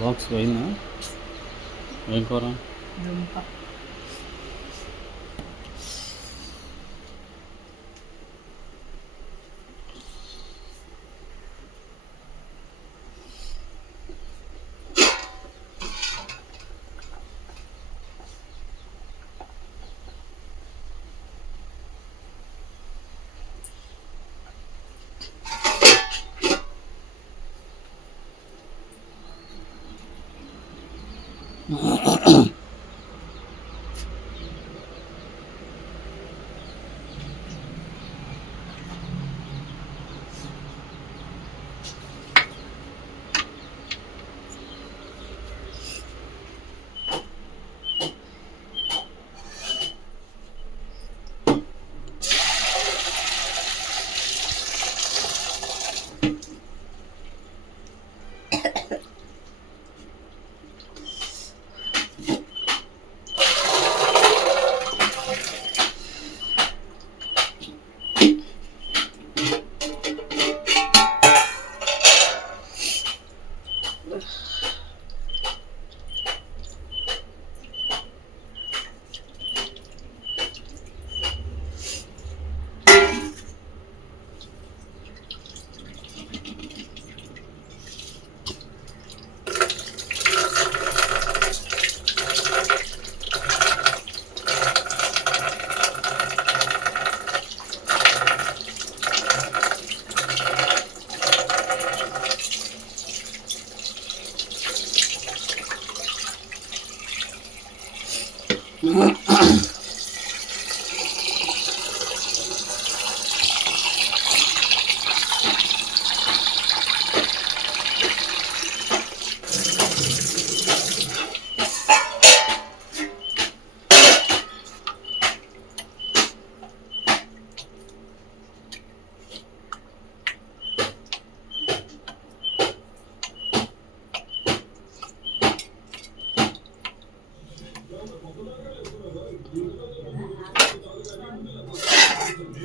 Box పోయిందా? ఏం కూర? Mm-hmm.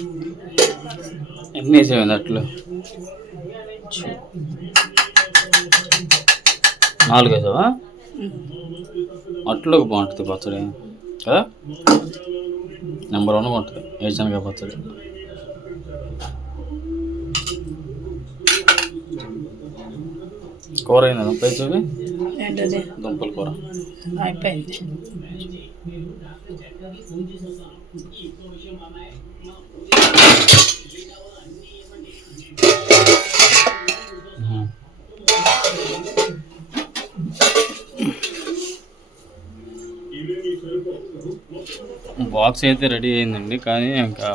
దుంప ఎన్ని వేసేవి అట్లు. నాలుగు వేసావా? అట్లకు బాగుంటుంది పచ్చడి. కదా? నెంబర్ వన్ బాగుంటుంది. వేరుశనగ పచ్చడి. కూర అయిందా? పై చూపి. ఏంటది దుంపల కూర. అయిపోయింది. బాక్స్ అయితే రెడీ అయిందండి కానీ ఇంకా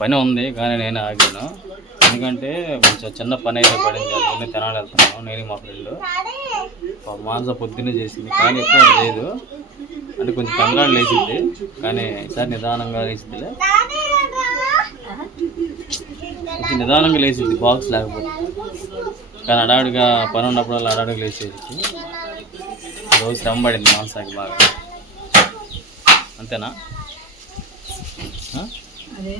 పని ఉంది కానీ నేను ఆగాను. ఎందుకంటే కొంచెం చిన్న పని అయితే పడింది. అందుకని తినాలి వెళ్తున్నాను నేను మా ఫ్రెండ్. మాంస పొద్దున్నే చేసింది. కానీ అది లేదు. అంటే కొంచెం తొందరగా లేచిద్ది కానీ ఈసారి నిదానంగా లేచిద్దిలే కొంచెం నిదానంగా లేచిద్ది బాక్స్ లేకపోతే. కానీ అడావిడిగా పని ఉన్నప్పుడు అడావిడిగా లేచేది రోజు శ్రమ పడింది మాంసాకి బాగా. అంతేనా? అదే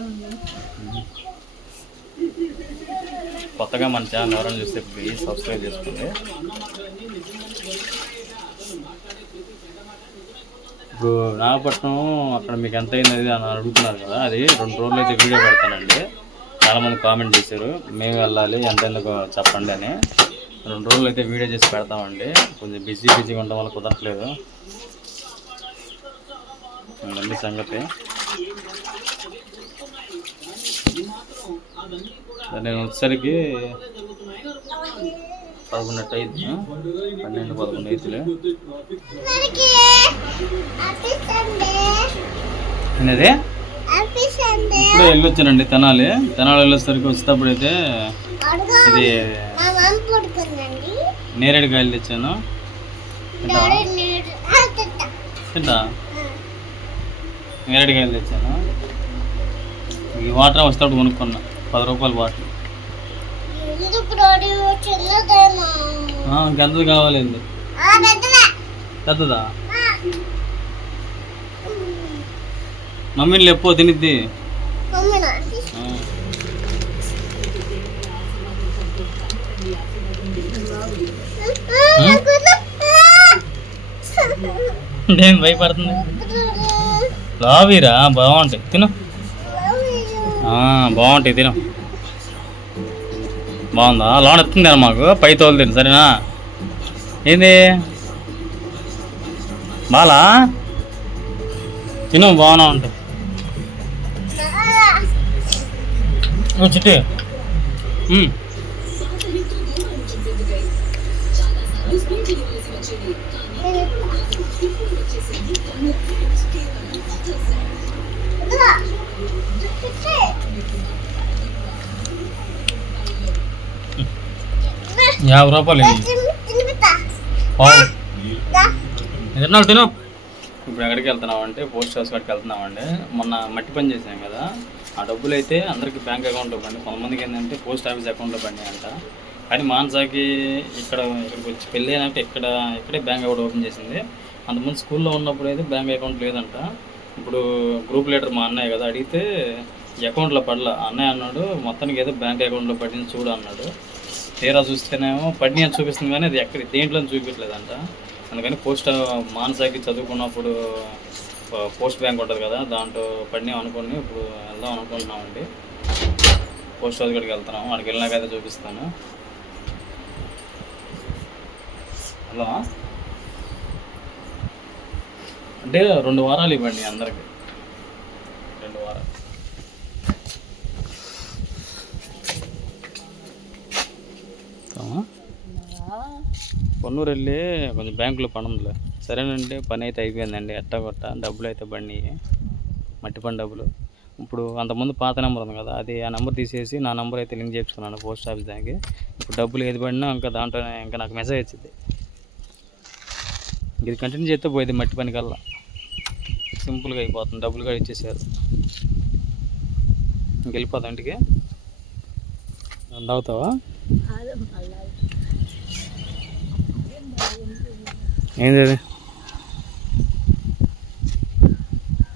కొత్తగా మన ఛానల్ ఎవరైనా చూస్తే ప్లీజ్ సబ్స్క్రైబ్ చేసుకోండి. ఇప్పుడు నాగపట్నం అక్కడ మీకు ఎంత అయింది అది అని అడుగుతున్నారు కదా అది రెండు రోజులు అయితే వీడియో పెడతానండి. చాలామంది కామెంట్ చేశారు. మేము వెళ్ళాలి ఎంత చెప్పండి అని. రెండు రోజులు అయితే వీడియో చేసి పెడతామండి. కొంచెం బిజీ బిజీగా ఉండడం వల్ల కుదరట్లేదు. అన్ని సంగతి. నేను వచ్చేసరికి పదకొండు అయింది. పన్నెండు పదకొండు అవుతులే అనేది ఇప్పుడే వెళ్ళొచ్చానండి తెనాలి. తెనాలి వెళ్ళేసరికి వచ్చేటప్పుడు అయితే ఇది నేరేడుకాయలు తెచ్చాను. తింటా. నేరేడుకాయలు తెచ్చాను. ఈ వాటర్ వచ్చేటప్పుడు కొనుక్కున్నా. పది రూపాయల వాటర్. ఆ, ఇంకెంతది కావాలి ఏంది? పెద్దదా. మమ్మీని లేపో తినిద్ది. ఏం భయపడుతుంది? లావీరా బాగుంటాయి. తిను. బాగుంటాయి తినం. బాగుందా? లోన్ ఎత్తుంది మాకు. పై తోలు తిను సరేనా? ఏంది? బాలా? తిను బాగానే ఉంటాయి చిట్టి. ఉమ్. యాభై రూపాయలు తిన్నావు తిను ఇప్పుడు ఎక్కడికి వెళ్తున్నాం అంటే పోస్ట్ ఆఫీస్ కాడికి వెళ్తున్నామండి. మొన్న మట్టి పని చేసాం కదా ఆ డబ్బులు అయితే అందరికి బ్యాంక్ అకౌంట్లో పడి కొంతమందికి ఏంటంటే పోస్ట్ ఆఫీస్ అకౌంట్లో పడినాయి అంట కానీ మాన్సాకి ఇక్కడ ఇక్కడికి వచ్చి పెళ్ళి అయినట్టు ఇక్కడ ఇక్కడే బ్యాంక్ అకౌంట్ ఓపెన్ చేసింది. అంతకుముందు స్కూల్లో ఉన్నప్పుడు అయితే బ్యాంక్ అకౌంట్ లేదంట. ఇప్పుడు గ్రూప్ లీడర్ మా అన్నయ్య కదా అడిగితే అకౌంట్లో పడలా. అన్నయ్య అన్నాడు మొత్తానికి ఏదో బ్యాంక్ అకౌంట్లో పడింది చూడు అన్నాడు. తీరా చూస్తేనేమో పడిన అని చూపిస్తుంది కానీ అది ఎక్కడ దేంట్లో చూపించలేదంట. అందుకని పోస్ట్ మానసాకి చదువుకున్నప్పుడు పోస్ట్ బ్యాంక్ ఉంటుంది కదా దాంట్లో పడినాం అనుకుని ఇప్పుడు వెళ్దాం అనుకుంటున్నామండి. పోస్ట్ హౌస్ కాడికి వెళ్తున్నాం అక్కడికి వెళ్ళినాక అయితే చూపిస్తాను. హలో? అంటే రెండు వారాలు ఇవ్వండి అందరికీ రెండు వారాలు వెళ్తామా? పొన్నూరు వెళ్ళి కొంచెం బ్యాంకులో పని ఉందిలే సరేనండి పని అయితే అయిపోయిందండి. ఎట్టా కొట్ట? డబ్బులు అయితే బండి మట్టి పని డబ్బులు. ఇప్పుడు అంతకుముందు పాత నెంబర్ ఉంది కదా అది ఆ నెంబర్ తీసేసి నా నెంబర్ అయితే లింక్ చేయించుకున్నాను పోస్ట్ ఆఫీస్ దానికి. ఇప్పుడు డబ్బులు ఏది పడినా ఇంకా దాంట్లోనే ఇంకా నాకు మెసేజ్ వచ్చింది. ఇది కంటిన్యూ చేస్తే పోయింది మట్టి పని కల్లా. సింపుల్గా అయిపోతుంది. డబ్బులు కూడా ఇచ్చేసారు. ఇంక వెళ్ళిపోతాం ఇంటికి అవుతావా? ఏంది అది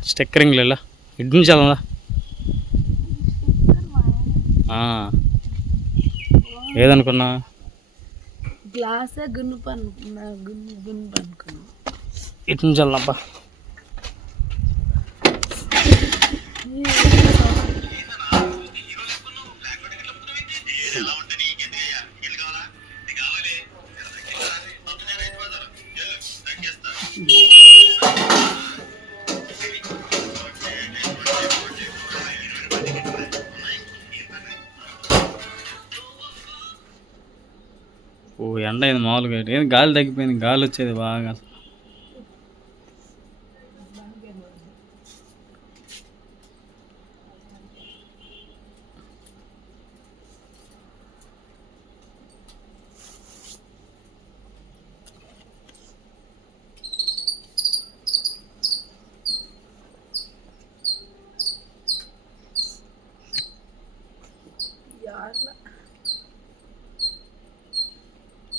స్టెక్కరింగ్ లేదా ఇటు నుంచి వెళ్దా ఏదనుకున్నా? గ్లాసే గున్ను ఇటు నుంచి వెళ్దాంపా అయింది మామూలుగా. ఏం గాలి తగ్గిపోయింది. గాలి వచ్చేది బాగా.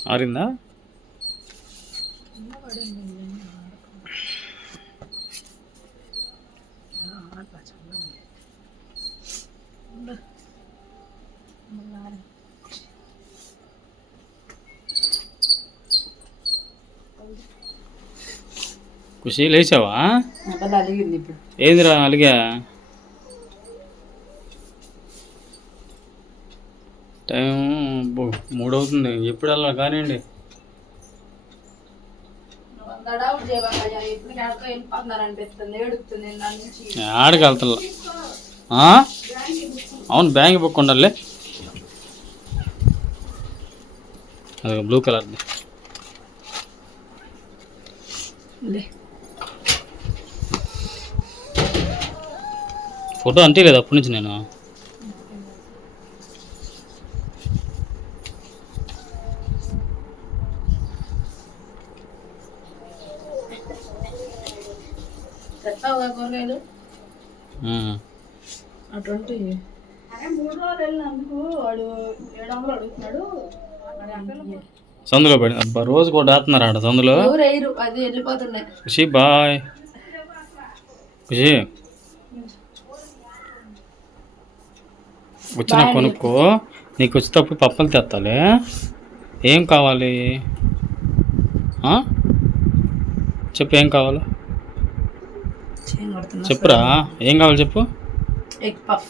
ఆరిందా? ఖుషి లేచావా? ఏందిరా అలిగా? టైం మూడు అవుతుంది ఎప్పుడు వెళ్ళాలి కానివ్వండి. ఆడికి వెళ్తా అవును బ్యాంక్ బుక్ ఉండాలి అది బ్లూ కలర్ది లే. ఫోటో అంటే లేదు అప్పటి నుంచి నేను. తెస్తావుగా కూరగాయలు? ఉమ్. అటువంటి. అరే మూడు రోజులు వెళ్ళినందుకు వాడు ఏడు వందలు అడుగుతున్నాడు. మరి అక్కడ సందులో పడి అబ్బా రోజు కూడా వేస్తున్నారు ఆడ సందులో అది వెళ్ళిపోతున్నాయి. ఖుషి బాయ్. ఖుషి. వచ్చిన కొనుక్కో. నీకు వచ్చేటప్పుడు పప్పలు తెత్తాలి. ఏం కావాలి? చెప్పు ఏం కావాలో? చెప్పురా ఏం కావాలి చెప్పు? Egg puff.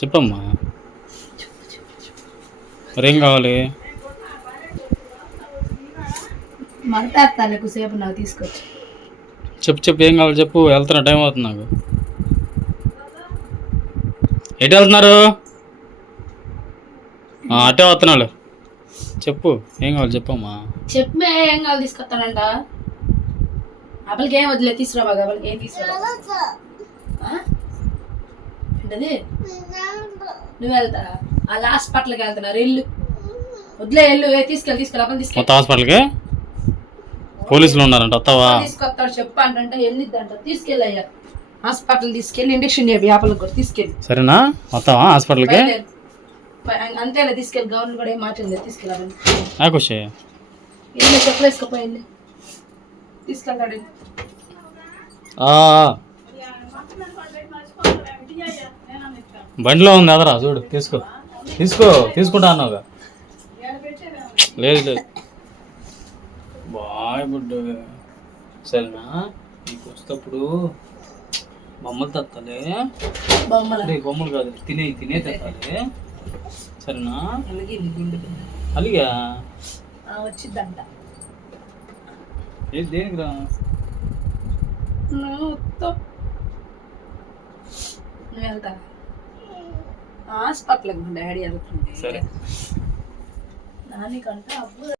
చెప్పమ్మా. మరేం కావాలి? మడతాను ఎక్కువసేపు నాకు తీసుకొచ్చి. చెప్పు చెప్పు ఏం కావాలి చెప్పు? వెళ్తున్నా టైం అవుతుంది నాకు. ఎటు వెళ్తున్నారు? అటే వస్తున్నాడు చెప్పు ఏం కావాలి చెప్పమ్మా. చెప్పే ఏం కావాలి తీసుకొస్తానంట? అప్పలకి ఏం వదిలే తీసుకురా బాగా అప్పలకి ఏం తీసుకురా ఆ? ఏంటది? నువ్వు వెళ్తా. ఆ లాస్ట్ పట్లకి వెళ్తున్నారు ఇల్లు వదిలే ఇల్లు ఏ తీసుకెళ్ళి తీసుకెళ్ళి అప్పని తీసుకెళ్ళి. హాస్పిటల్కి పోలీసులు ఉన్నారంట వస్తావా? తీసుకొస్తాడు చెప్పు అంటే వెళ్ళిద్దంట తీసుకెళ్ళయ్యా హాస్పిటల్ తీసుకెళ్ళి ఇంజక్షన్ చేపి ఆపలకు కూడా తీసుకెళ్ళి. సరేనా? వస్తావా హాస్పిటల్కి అంతేలే తీసుకెళ్ళి. గవర్నమెంట్ కూడా ఏం మార్చింది తీసుకెళ్ళాలని నాకు వచ్చే వెళ్ళి చెప్పులు వేసుకుపోయింది తీసుకెళ్తాడు బండిలో ఉంది అదరా చూడు తీసుకో. తీసుకో తీసుకుంటా అన్నావుగా. లేదు లేదు. బాయ్ బుడ్డు సరేనా? నీకు వచ్చేటప్పుడు బొమ్మలు తత్తాలే. బొమ్మల? బొమ్మలు కాదు తినే తినే తత్తాలే. సరేనా? అలాగే? ఇల్లు గుండు అలిగా ఆ, వచ్చిద్దంట ఏది దేనికి రా? నువ్వు వెళ్తా హాస్పిటల్కి డాడీ వెళ్తుంది సరే. దానికంటే అప్పుడు